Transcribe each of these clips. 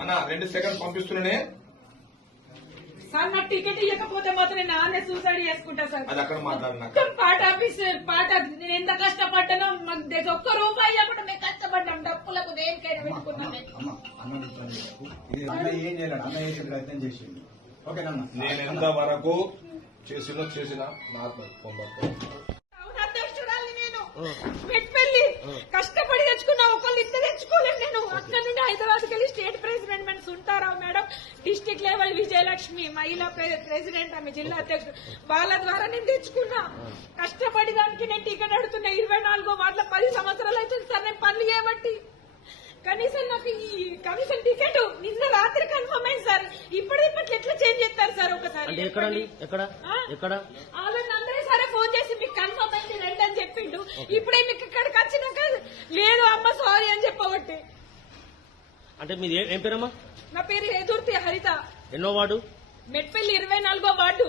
అన్న 2 second పంపిస్తున్నానే sir నాకు ticket ఇవ్వకపోతే మాత్రం నేను ఆన్నే సూసైడ్ చేసుకుంటా సార్. అది అక్కడ మాట్లాడినా పాట ఆఫీస్ పాట నేను ఎంత కష్టపడ్డానో మాకు దగ్గర ఒక్క రూపాయి లేకుండా మేము కష్టపడ్డాం డప్పులకు దేనికైనా పెట్టుకున్నాం. నేను ఎంత వరకు చేసిన నాకు అధ్యక్షురాలి నేను మెట్పల్లి కష్టపడి తెచ్చుకున్నా ఒకళ్ళు ఇంత తెచ్చుకోలేదు. నేను అక్కడ నుండి హైదరాబాద్కి వెళ్ళి state president Suntarao madam district level Vijayalakshmi మహిళా ప్రెసిడెంట్ ఆమె జిల్లా అధ్యక్షుడు వాళ్ళ ద్వారా నేను తెచ్చుకున్నా. కష్టపడి దానికి నేను టికెట్ అడుగుతున్నా 24 వార్డుల 10 సంవత్సరాలు అవుతుంది సార్ నేను పనులు చేయబట్టి. కనీసం నాకు ఈ కనీసం టికెట్ నిన్న రాత్రి కన్ఫర్మ్ అయింది సార్. ఇప్పటికి ఎట్లా చేంజ్ చేస్తారు సార్ ఒకసారి? అందరూ సరే ఫోన్ చేసి మీకు కన్ఫర్మ్ అయింది రండి అని చెప్పిండు. ఇప్పుడే మీకు ఇక్కడికి వచ్చినాక లేదు అమ్మ సారీ అని చెప్పబట్టి. అంటే మీరు ఏం పేరమ్మా? నా పేరు ఎదుర్తి హరిత. ఎన్నో వార్డు? మెట్పల్లి 24వ వార్డు.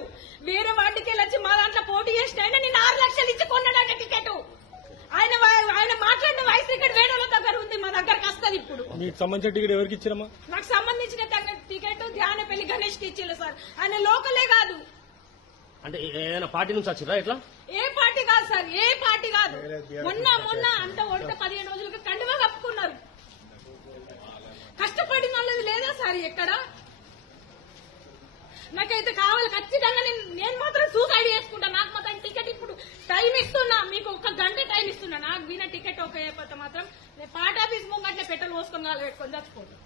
వేరే వార్డుకి వెళ్ళొచ్చి మా దాంట్లో పోటీ చేసిన ఆయన నేను 6 లక్షలు ఇచ్చి కొన్నాడంటే టికెట్. ఆయన మాట్లాడిన వాయిస్ టికెట్ వేరే వాళ్ళ దగ్గర ఉంది, మా దగ్గరకు వస్తుంది. ఇప్పుడు మీకు సంబంధించిన టికెట్ ఎవరికి ఇచ్చారమ్మా? నాకు సంబంధించిన టికెట్ ధ్యానపల్లి గణేష్ కి ఇచ్చారు సార్. ఆయన లోకలే కాదు. అంటే ఏదైనా పార్టీ నుంచి వచ్చిరా? ఎట్లా? ఏ పార్టీ కాదు సార్, ఏ పార్టీ కాదు. మొన్న అంత 15 రోజులకి కండువా కప్పుకున్నారు. కష్టపడిన వాళ్ళది లేదా సార్ ఎక్కడ? నాకైతే కావాలి ఖచ్చితంగా. నేను మాత్రం సూసైడ్ చేసుకుంటా. నాకు మాత్రం టికెట్ ఇప్పుడు టైం ఇస్తున్నా, మీకు 1 గంట టైం ఇస్తున్నా. నాకు విన టికెట్ ఓకే అయిపోతే మాత్రం నేను పార్టీ ఆఫీస్ ముంగట్లే పెట్రోల్ పోసుకొని పెట్టుకొని చచ్చిపోతాను.